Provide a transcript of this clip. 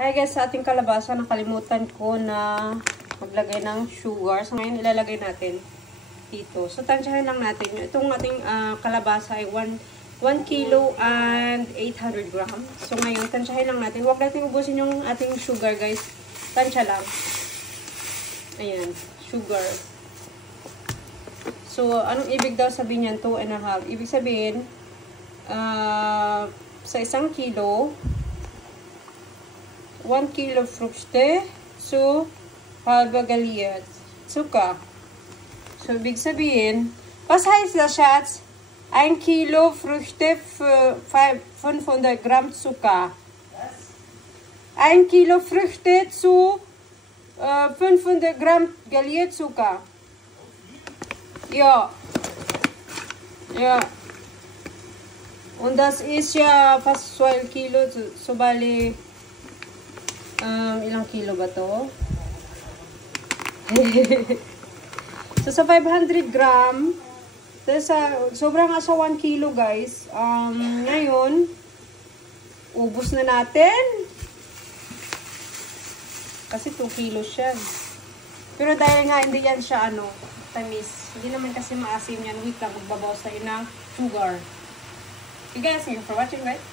Hi guys, sa ating kalabasa, nakalimutan ko na maglagay ng sugar. So ngayon ilalagay natin dito. So tansyahin lang natin. Itong ating kalabasa ay 1 kilo and 800 grams. So ngayon, tansyahin lang natin. Huwag natin ubusin yung ating sugar guys. Tansya lang. Ayan, sugar. So, anong ibig daw sabihin yan? 2.5. Ibig sabihin, sa 1 kilo, 1 kilo fruchte, so, halbe galiert. Zucker. So, ibig sabihin, was heißt das, Schatz? 1 Kilo Früchte für 500 Gramm Zucker. Was? 1 Kilo Früchte zu 500 Gramm Galierzucker. Ja. Ja. Und das ist ja fast 12 Kilo. So, bali, ilang kilo ba to? So, sa 500 gram, sobrang asa 1 kilo guys. Ngayon, ubos na natin. Kasi 2 kilos siya. Pero dahil nga hindi yan siya tamis. Hindi naman kasi maasim yan. Wait lang, magbabawas tayo ng sugar. You guys, thank you for watching guys.